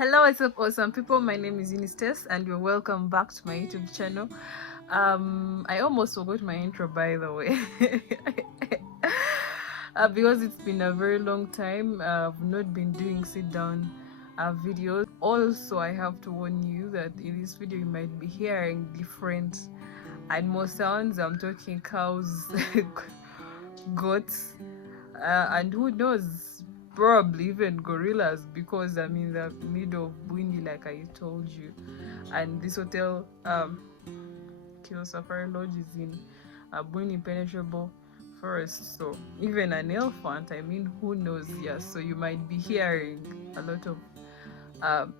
Hello, what's up, awesome people? My name is Eunice and you're welcome back to my YouTube channel. I almost forgot my intro, by the way. Because it's been a very long time. I've not been doing sit down videos. Also, I have to warn you that in this video you might be hearing different animal sounds. I'm talking cows, goats, and who knows, probably even gorillas, because I'm in the middle of Bwindi, like I told you, and this hotel, Kilo Safari Lodge, is in Bwindi Impenetrable Forest. So even an elephant, I mean, who knows? Yes, so you might be hearing a lot of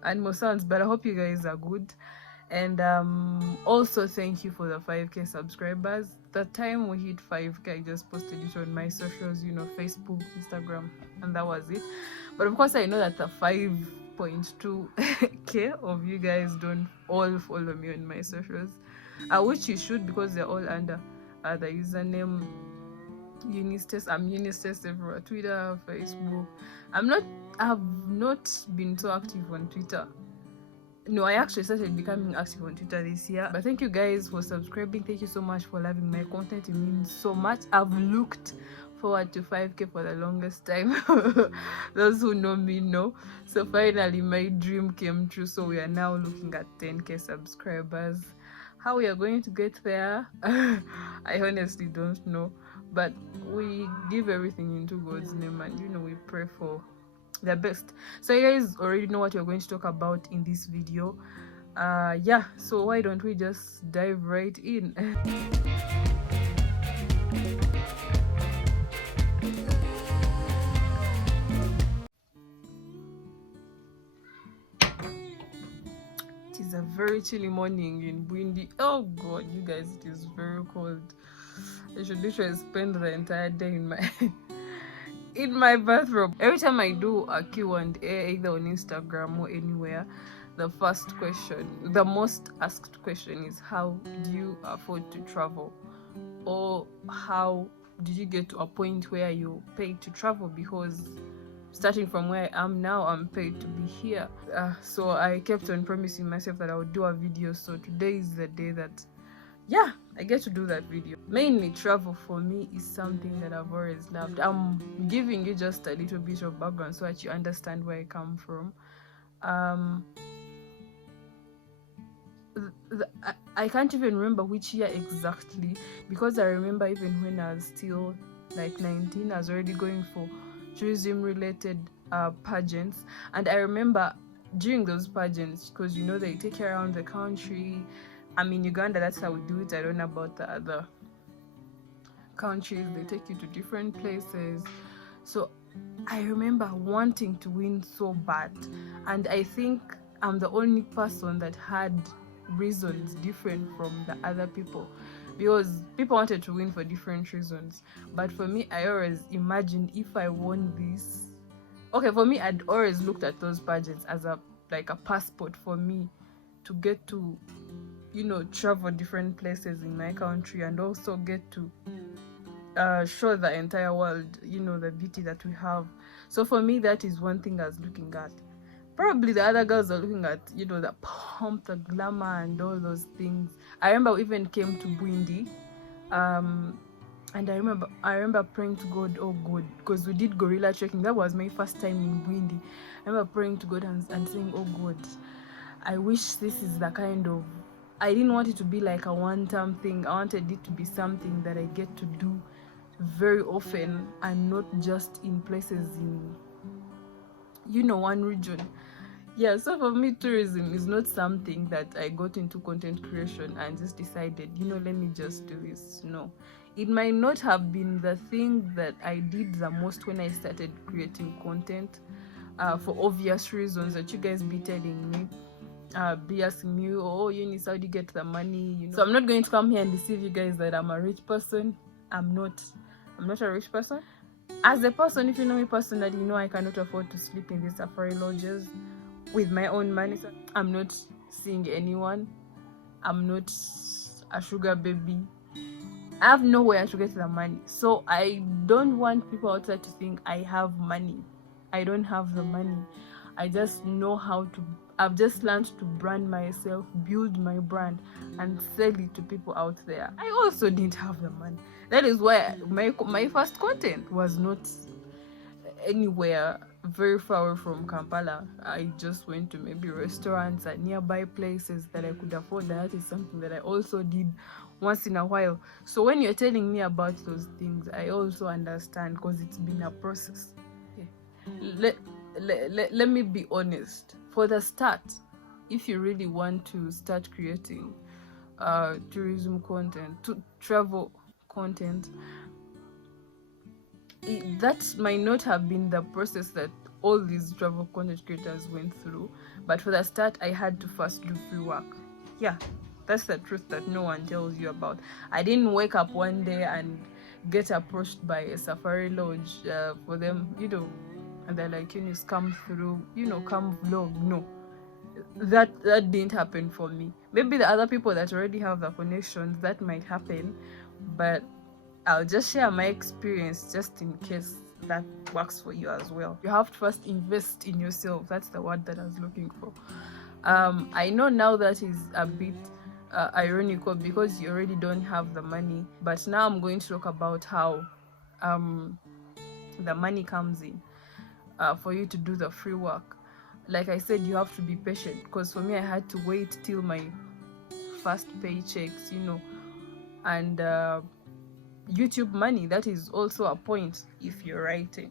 animal sounds, but I hope you guys are good. And also thank you for the 5k subscribers. The time we hit 5k, I just posted it on my socials, Facebook, Instagram, and that was it. But of course I know that the 5.2k of you guys don't all follow me on my socials, which you should, because they're all under the username Eunice. I'm Eunice everywhere: Twitter, Facebook. I've not been so active on Twitter. No, I actually started becoming active on Twitter this year. But thank you guys for subscribing. Thank you so much for loving my content. It means so much. I've looked forward to 5k for the longest time. Those who know me know. So finally my dream came true. So we are now looking at 10k subscribers. How we are going to get there, I honestly don't know. But we give everything into God's name, and we pray for the best. So you guys already know what we're going to talk about in this video. Yeah, so why don't we just dive right in? It is a very chilly morning in Bwindi. Oh god, you guys, it is very cold. I should literally spend the entire day in my in my bathroom. Every time I do a Q&A, either on Instagram or anywhere, the first question, the most asked question, is how do you afford to travel, or how did you get to a point where you paid to travel? Because starting from where I am now, I'm paid to be here. So I kept on promising myself that I would do a video. So today is the day that, yeah, I get to do that video. Mainly travel for me is something that I've always loved. I'm giving you just a little bit of background so that you understand where I come from. I can't even remember which year exactly, because I remember even when I was still like 19, I was already going for tourism related pageants. And I remember during those pageants, because they take you around the country. I mean, Uganda, that's how we do it. I don't know about the other countries. They take you to different places. So I remember wanting to win so bad, and I think I'm the only person that had reasons different from the other people, because people wanted to win for different reasons. But for me, I always imagined, if I won this, okay, for me, I'd always looked at those pageants as a passport for me to get to travel different places in my country, and also get to show the entire world the beauty that we have. So for me, that is one thing I was looking at. Probably the other girls are looking at the pomp, the glamour, and all those things. I remember we even came to Bwindi, and I remember praying to God, oh God, because we did gorilla trekking. That was my first time in Bwindi. I remember praying to God and saying, oh God, I wish this is the kind of, I didn't want it to be like a one-time thing. I wanted it to be something that I get to do very often, and not just in places in one region. Yeah, so for me, tourism is not something that I got into content creation and just decided, let me just do this. No, it might not have been the thing that I did the most when I started creating content, for obvious reasons that you guys be telling me, be asking me, oh Eunice, how do you get the money? So I'm not going to come here and deceive you guys that I'm a rich person. I'm not a rich person. As a person, if you know me personally, I cannot afford to sleep in these safari lodges with my own money. So I'm not seeing anyone. I'm not a sugar baby. I have nowhere to get the money. So I don't want people outside to think I have money. I don't have the money. I just know how to, I've just learned to brand myself, build my brand, and sell it to people out there. I also didn't have the money. That is why my first content was not anywhere very far away from Kampala. I just went to maybe restaurants at nearby places that I could afford. That is something that I also did once in a while. So when you're telling me about those things, I also understand, because it's been a process. Let, let me be honest. For the start, if you really want to start creating tourism content, to travel content, that might not have been the process that all these travel content creators went through, but for the start I had to first do free work. Yeah, that's the truth that no one tells you about. I didn't wake up one day and get approached by a safari lodge for them, and they're like, Eunice, come through, come vlog. No, that didn't happen for me. Maybe the other people that already have the connections, that might happen, but I'll just share my experience just in case that works for you as well. You have to first invest in yourself. That's the word that I was looking for. I know now that is a bit ironical because you already don't have the money, but now I'm going to talk about how the money comes in for you to do the free work. Like I said, you have to be patient, because for me, I had to wait till my first paychecks, and YouTube money, that is also a point if you're writing.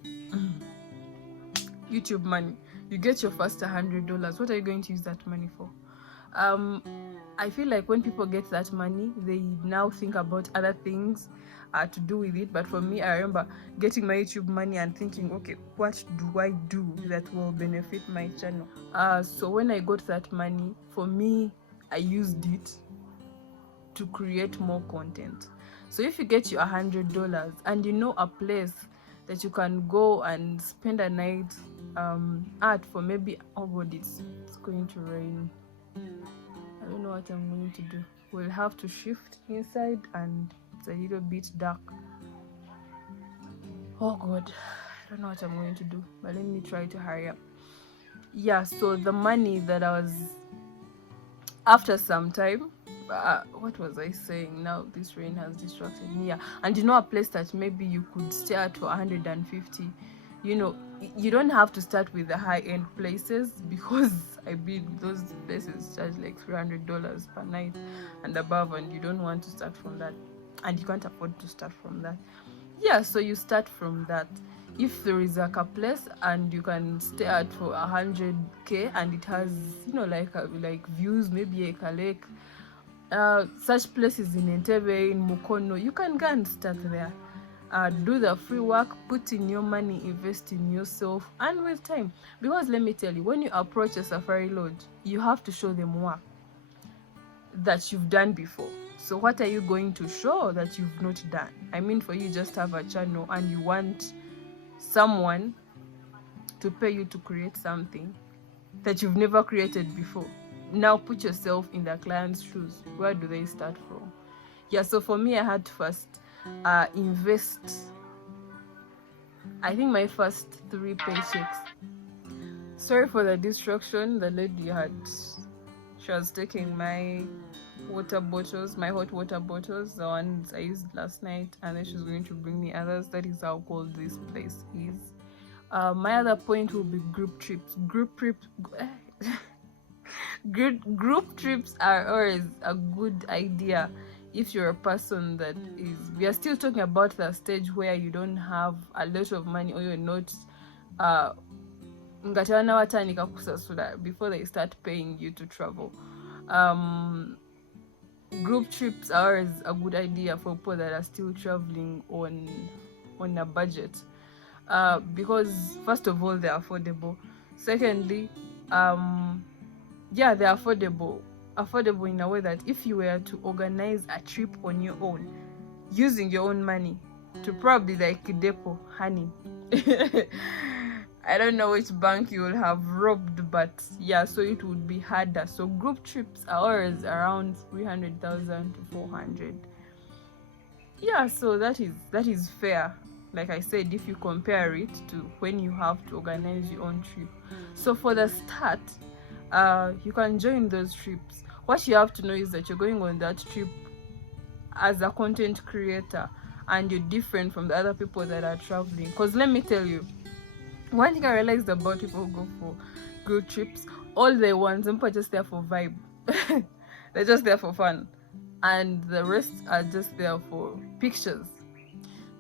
YouTube money, you get your first $100. What are you going to use that money for? I feel like when people get that money, they now think about other things to do with it. But for me, I remember getting my YouTube money and thinking, okay, what do I do that will benefit my channel? So when I got that money, for me, I used it to create more content. So if you get your $100 and you know a place that you can go and spend a night at for maybe, oh god, it's going to rain. I don't know what I'm going to do. We'll have to shift inside and it's a little bit dark. Oh god, I don't know what I'm going to do, but let me try to hurry up. Yeah, so the money that I was, after some time, what was I saying? Now this rain has distracted me. Yeah, and a place that maybe you could stay at for 150. You don't have to start with the high-end places, because I mean those places charge like $300 per night and above, and you don't want to start from that, and you can't afford to start from that. Yeah, so you start from that. If there is like a place and you can stay at for 100k and it has like views, maybe a lake, such places in Entebbe, in Mukono, you can go and start there. Do the free work, put in your money, invest in yourself, and with time. Because let me tell you, when you approach a safari lodge, you have to show them work that you've done before. So what are you going to show that you've not done? I mean, for you just have a channel and you want someone to pay you to create something that you've never created before. Now put yourself in the client's shoes. Where do they start from? Yeah, so for me, I had to first invest. I think my first 3 paychecks. Sorry for the distraction. The lady she was taking my water bottles, my hot water bottles, the ones I used last night, and then she's going to bring me others. That is how cold this place is. My other point will be group trips. Group trips are always a good idea if you're a person that is, we are still talking about the stage where you don't have a lot of money, or you're not before they start paying you to travel. Group trips are always a good idea for people that are still traveling on a budget, because first of all, they're affordable. Secondly, they're affordable in a way that if you were to organize a trip on your own, using your own money, to probably like Depo, honey, I don't know which bank you will have robbed, but yeah, so it would be harder. So group trips are always around 300,000 to 400. Yeah, so that is fair. like I said, if you compare it to when you have to organize your own trip. So for the start, you can join those trips. What you have to know is that you're going on that trip as a content creator, and you're different from the other people that are traveling. Because let me tell you, one thing I realized about people who go for group trips, all they want, some people are just there for vibe. They're just there for fun, and the rest are just there for pictures.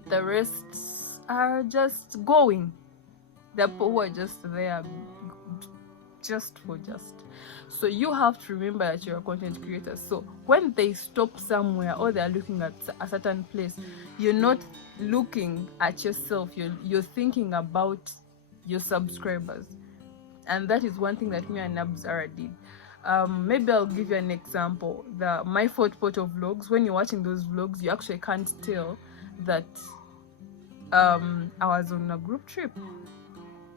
The rest are just going. The people who are just there just for just. So you have to remember that you're a content creator. So when they stop somewhere or they're looking at a certain place, you're not looking at yourself, you're thinking about your subscribers. And that is one thing that me and Nabzara did. Maybe I'll give you an example. The My Fort Photo vlogs, when you're watching those vlogs, you actually can't tell that I was on a group trip.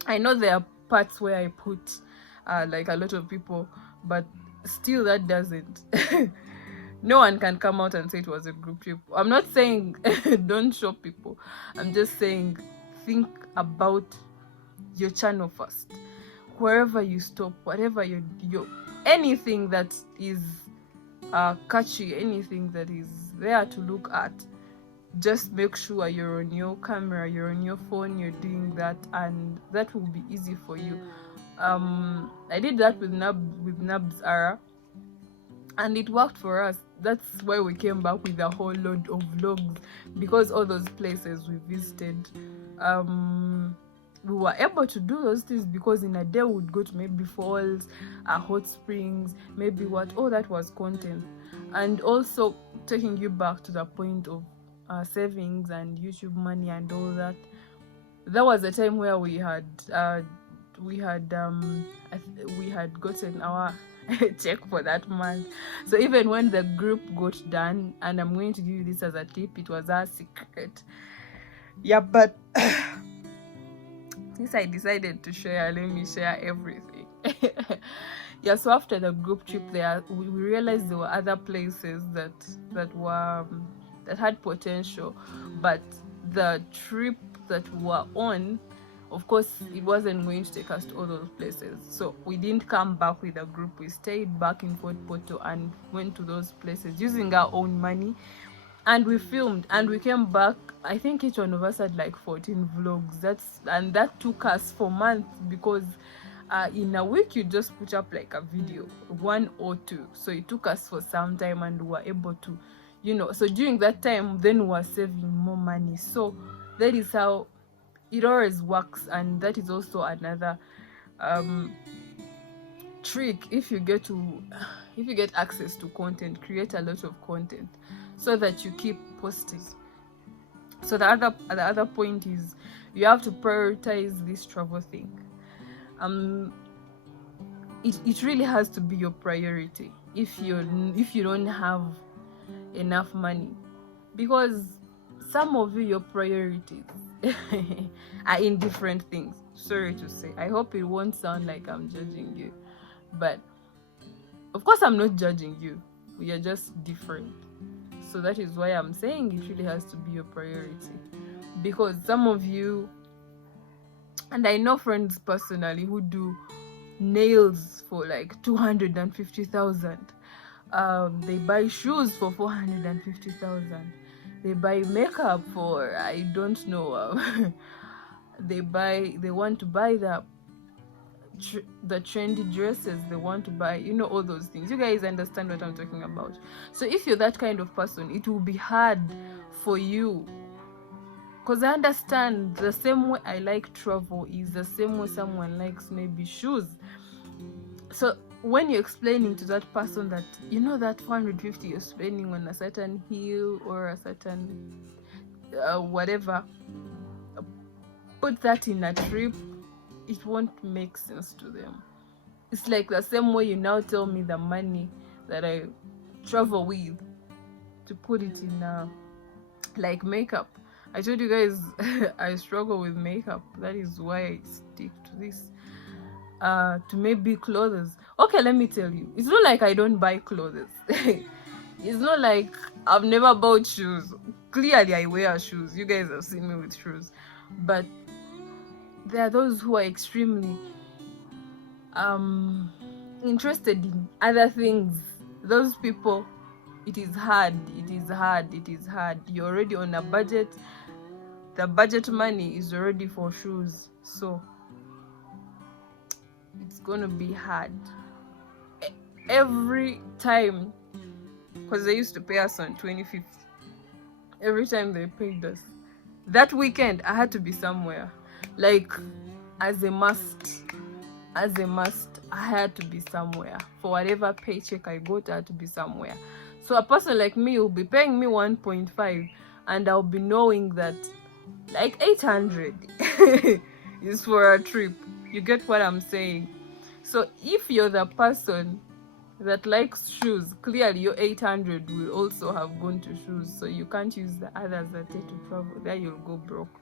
I know there are parts where I put like a lot of people, but still that doesn't no one can come out and say it was a group trip. I'm not saying don't show people, I'm just saying think about your channel first. Wherever you stop, whatever you anything that is catchy, anything that is there to look at, just make sure you're on your camera, you're on your phone, you're doing that, and that will be easy for you. I did that with Nabzara, and it worked for us. That's why we came back with a whole load of vlogs, because all those places we visited, we were able to do those things because in a day we would go to maybe falls, hot springs, maybe what, all that was content. And also taking you back to the point of savings and YouTube money and all that, that was a time where we had gotten our check for that month. So even when the group got done, and I'm going to give you this as a tip, it was our secret. Yeah, but since I decided to share, let me share everything. Yeah, so after the group trip there, we realized there were other places that had potential, but the trip that we were on, of course, it wasn't going to take us to all those places. So we didn't come back with a group. We stayed back in Fort Porto and went to those places using our own money. And we filmed and we came back. I think each one of us had like 14 vlogs. That took us for months, because in a week you just put up like a video, 1 or 2. So it took us for some time, and we were able to, so during that time then we were saving more money. So that is how it always works. And that is also another trick. If you get access to content, create a lot of content so that you keep posting. So the other point is you have to prioritize this travel thing. It really has to be your priority if you don't have enough money, because some of your priorities are in different things. Sorry to say, I hope it won't sound like I'm judging you, but of course I'm not judging you. We are just different. So that is why I'm saying it really has to be your priority, because some of you, and I know friends personally who do nails for like 250,000. They buy shoes for 450,000. They buy makeup for, I don't know. They want to buy the trendy dresses. They want to buy, all those things. You guys understand what I'm talking about. So if you're that kind of person, it will be hard for you, because I understand the same way I like travel is the same way someone likes maybe shoes. So when you're explaining to that person that that 450 you're spending on a certain heel or a certain whatever, put that in a trip, it won't make sense to them. It's like the same way you now tell me the money that I travel with, to put it in like makeup. I told you guys I struggle with makeup. That is why I stick to this. To maybe clothes. Okay, let me tell you, it's not like I don't buy clothes. It's not like I've never bought shoes. clearly I wear shoes. You guys have seen me with shoes. But there are those who are extremely interested in other things. Those people, it is hard. You're already on a budget. The budget money is already for shoes, so it's gonna be hard every time, because they used to pay us on 25th. Every time they paid us, that weekend I had to be somewhere, like as a must, I had to be somewhere. For whatever paycheck I got, I had to be somewhere. So a person like me will be paying me 1.5, and I'll be knowing that like 800 is for a trip. You get what I'm saying? So if you're the person that likes shoes, clearly your 800 will also have gone to shoes, so you can't use the others that take to travel. There you'll go broke.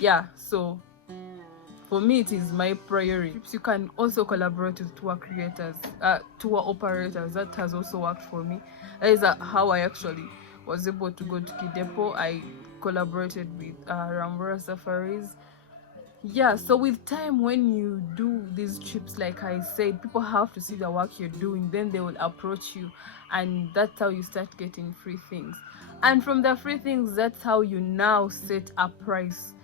Yeah, so for me it is my priority. You can also collaborate with tour creators, tour operators. That has also worked for me. That is how I actually was able to go to Kidepo. I collaborated with Rambura Safaris. Yeah, so with time, when you do these trips, like I said, people have to see the work you're doing, then they will approach you, and that's how you start getting free things. And from the free things, that's how you now set a price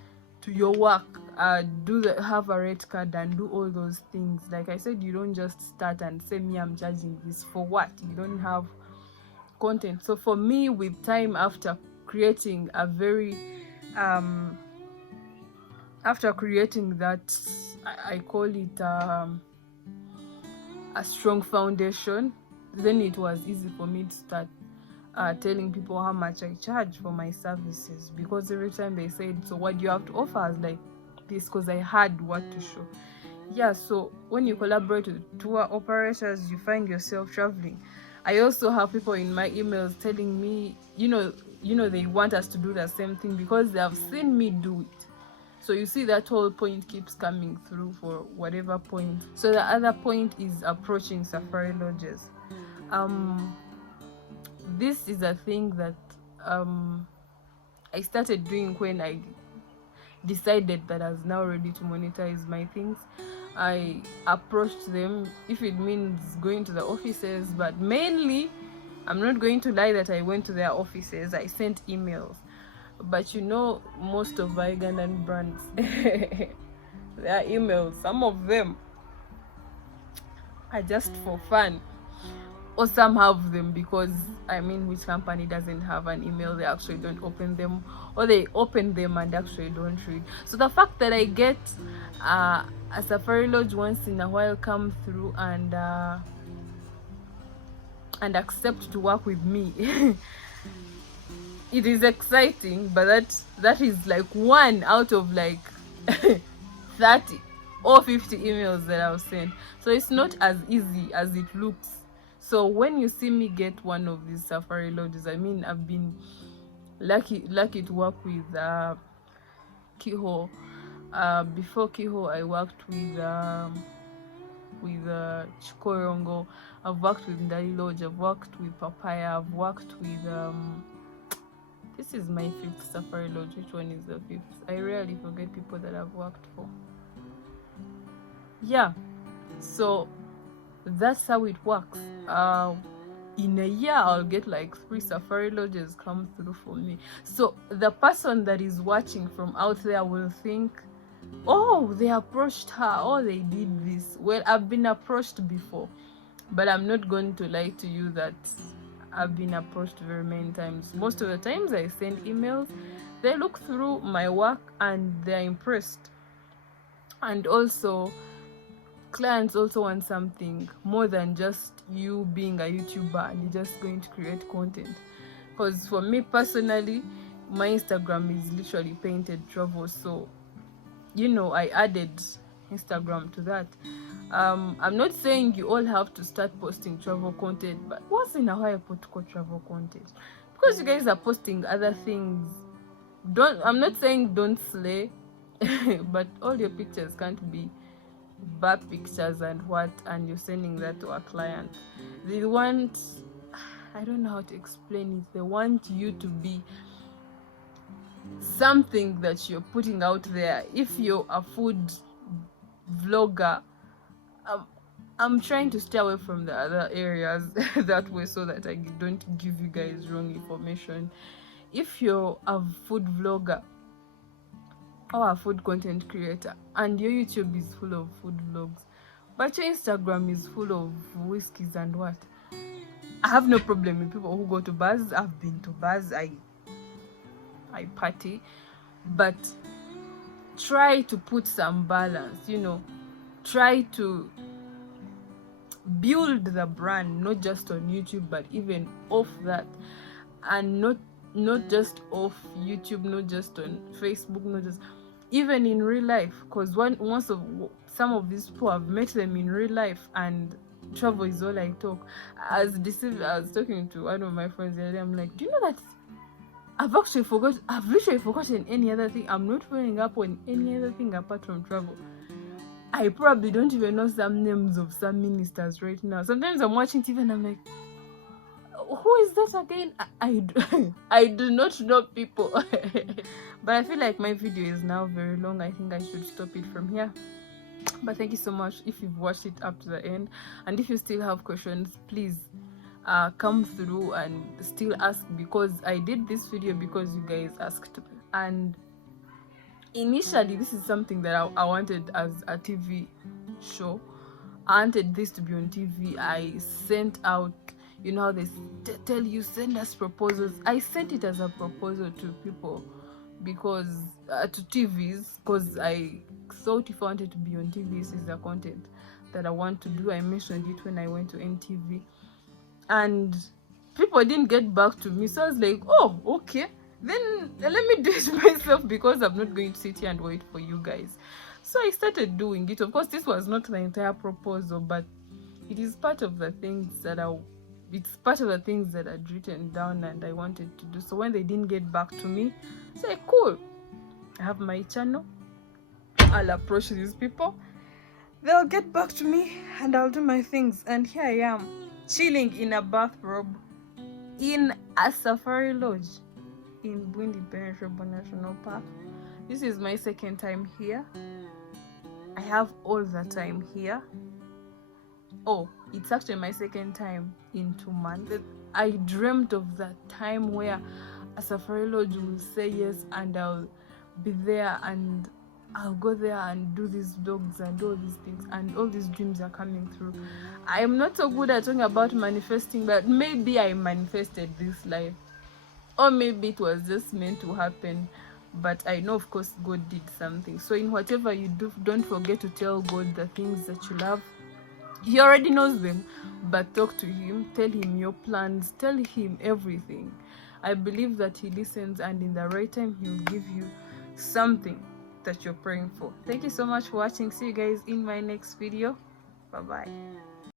to your work. Have a rate card and do all those things. Like I said, you don't just start and say, me, I'm charging this for what? You don't have content. So for me, with time, after creating a very after creating that, I call it a strong foundation, then it was easy for me to start telling people how much I charge for my services, because every time they said, so what do you have to offer? I was like, this, because I had what to show. Yeah, so when you collaborate with tour operators, you find yourself traveling. I also have people in my emails telling me, they want us to do the same thing because they have seen me do it. So you see that whole point keeps coming through for whatever point. So the other point is approaching safari lodges. This is a thing that I started doing when I decided that I was now ready to monetize my things. I approached them, if it means going to the offices, but mainly, I'm not going to lie that I went to their offices. I sent emails. But most of Ugandan brands, their emails, some of them are just for fun, or some have them because, which company doesn't have an email? They actually don't open them, or they open them and actually don't read. So the fact that I get a safari lodge once in a while come through and accept to work with me, it is exciting, but that is like one out of like 30 or 50 emails that I've sent. So it's not as easy as it looks. So when you see me get one of these safari lodges, I've been lucky to work with Kiho. Before Kiho, I worked with Chikorongo. I've worked with Ndali Lodge. I've worked with Papaya. I've worked with this is my 5th safari lodge. Which one is the 5th? I rarely forget people that I've worked for. Yeah, so that's how it works. In a year, I'll get like 3 safari lodges come through for me. So the person that is watching from out there will think, oh, they approached her, oh, they did this. Well, I've been approached before, but I'm not going to lie to you that I've been approached very many times. Most of the times I send emails, they look through my work and they're impressed. And also, clients also want something more than just you being a YouTuber and you're just going to create content. Because for me personally, my Instagram is literally painted travel. So, I added Instagram to that. I'm not saying you all have to start posting travel content, but once in a while put travel content, because you guys are posting other things. I'm not saying don't slay, but all your pictures can't be bad pictures and you're sending that to a client. They want, I don't know how to explain it, they want you to be something that you're putting out there. If you're a food vlogger, I'm trying to stay away from the other areas that way, so that I don't give you guys wrong information. If you're a food vlogger or a food content creator and your YouTube is full of food vlogs, but your Instagram is full of whiskeys and what, I have no problem with people who go to bars. I've been to bars, I party, but try to put some balance, you know. Try to build the brand, not just on YouTube but even off that, and not just off YouTube, not just on Facebook, not just even in real life, because some of these people, I've met them in real life, and travel is all I talk. I was talking to one of my friends the other day. I'm like, do you know that I've literally forgotten any other thing. I'm not following up on any other thing apart from travel. I probably don't even know some names of some ministers right now. Sometimes I'm watching TV and I'm like, who is that again? I do not know people. But I feel like my video is now very long. I think I should stop it from here. But thank you so much if you've watched it up to the end, and if you still have questions, please come through and still ask, because I did this video because you guys asked me. And initially this is something that I wanted as a TV show. I wanted this to be on TV. I sent out, you know how they tell you send us proposals. I sent it as a proposal to people, because to TVs, because I thought if I wanted to be on TV, this is the content that I want to do. I mentioned it when I went to NTV, and people didn't get back to me, so I was like, oh, okay, then let me do it myself, because I'm not going to sit here and wait for you guys. So I started doing it. Of course, this was not the entire proposal, but it is part of the things that I'd written down and I wanted to do. So when they didn't get back to me, I said, cool, I have my channel, I'll approach these people, they'll get back to me, and I'll do my things. And here I am, chilling in a bathrobe in a safari lodge in Bwindi Penshebo National Park. This is my second time here. I have all the time here. Oh, it's actually my second time in 2 months. I dreamt of that time where a safari lodge will say yes, and I'll be there, and I'll go there and do these vlogs and all these things, and all these dreams are coming through. I am not so good at talking about manifesting, but maybe I manifested this life, or maybe it was just meant to happen. But I know, of course, God did something. So in whatever you do, don't forget to tell God the things that you love. He already knows them, but talk to him, tell him your plans, tell him everything. I believe that he listens, and in the right time he'll give you something that you're praying for. Thank you so much for watching. See you guys in my next video. Bye bye.